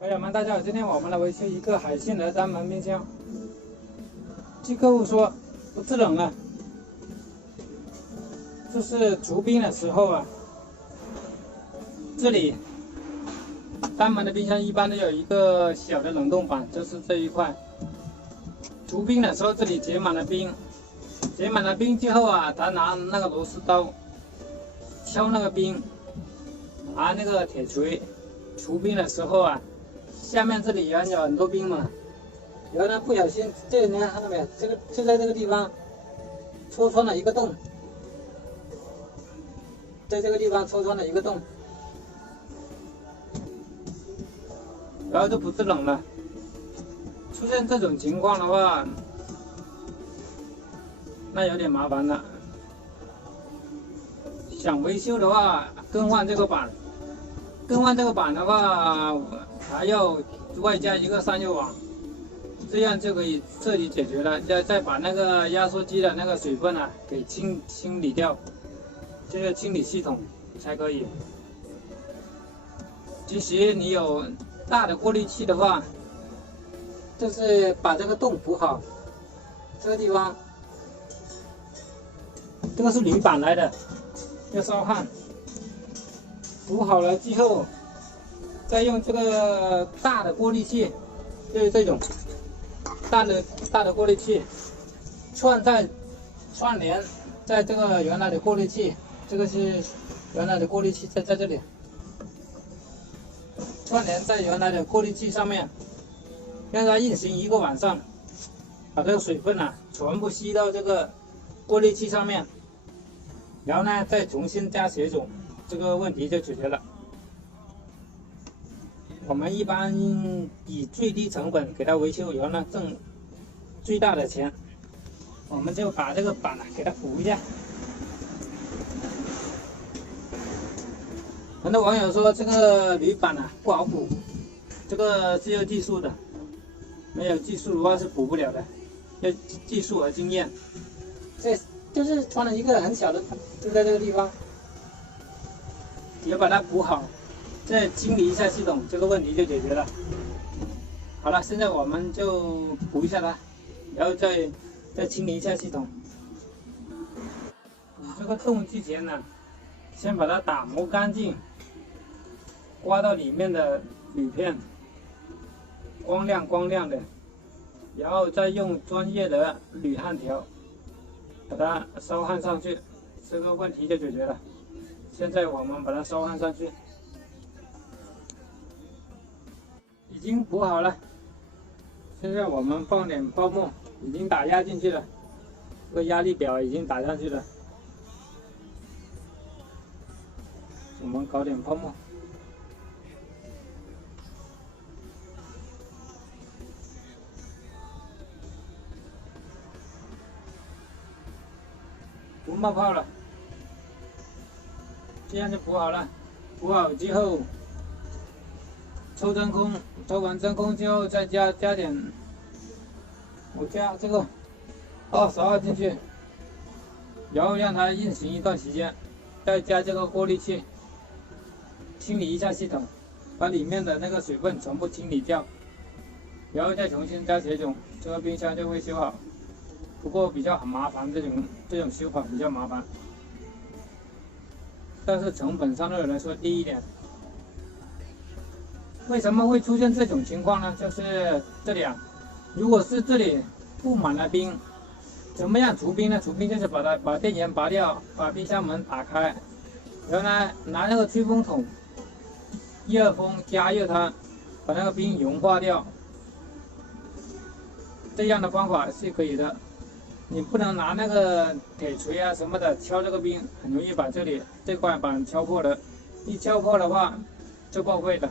朋友们，大家好！今天我们来维修一个海信的单门冰箱。据客户说不制冷了，就是除冰的时候啊，这里单门的冰箱一般都有一个小的冷冻板，就是这一块。除冰的时候，这里结满了冰，结满了冰之后啊，他拿那个螺丝刀敲那个冰，拿那个铁锤除冰的时候啊。下面这里原有很多冰嘛，然后呢不小心，这里你看到没有？这个就在这个地方戳穿了一个洞，在这个地方戳穿了一个洞，然后就不制冷了。出现这种情况的话，那有点麻烦了。想维修的话，更换这个板，更换这个板的话，还要外加一个散热网，这样就可以彻底解决了。再把那个压缩机的那个水分啊给清理掉，这个清理系统才可以。其实你有大的过滤器的话，就是把这个洞补好，这个地方，这个是铝板来的，要烧焊，补好了之后。再用这个大的过滤器，就是这种大的过滤器，串联在这个原来的过滤器，这个是原来的过滤器在这里，串联在原来的过滤器上面，让它运行一个晚上，把这个水分啊全部吸到这个过滤器上面，然后呢再重新加血种，这个问题就解决了。我们一般以最低成本给它维修，然后呢挣最大的钱。我们就把这个板给它补一下。很多网友说这个铝板不好补，这个是有技术的，没有技术的话是补不了的，要技术和经验。这就是穿了一个很小的，就在这个地方，也把它补好。再清理一下系统，这个问题就解决了。好了，现在我们就补一下它，然后再清理一下系统。补这个洞之前呢，先把它打磨干净，刮到里面的铝片，光亮的，然后再用专业的铝焊条把它烧焊上去，这个问题就解决了。现在我们把它烧焊上去。已经补好了，现在我们放点泡沫，已经打压进去了，这个压力表已经打上去了。我们搞点泡沫，不冒泡了，这样就补好了。补好之后。抽真空，抽完真空之后再加点，我加这个22进去，然后让它运行一段时间，再加这个过滤器，清理一下系统，把里面的那个水分全部清理掉，然后再重新加血种，这个冰箱就会修好。不过比较很麻烦，这种修法比较麻烦，但是成本相对来说低一点。为什么会出现这种情况呢？就是这里啊，如果是这里布满了冰，怎么样除冰呢？除冰就是把电源拔掉，把冰箱门打开，然后呢拿那个吹风筒热风加热它，把那个冰融化掉。这样的方法是可以的。你不能拿那个铁锤啊什么的敲这个冰，很容易把这块板敲破了。一敲破的话就报废了。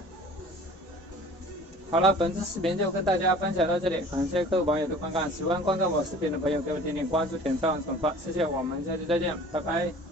好了，本次视频就跟大家分享到这里，感谢各位网友的观看。喜欢观看我视频的朋友，给我点点关注、点赞、转发，谢谢。我们下期再见，拜拜。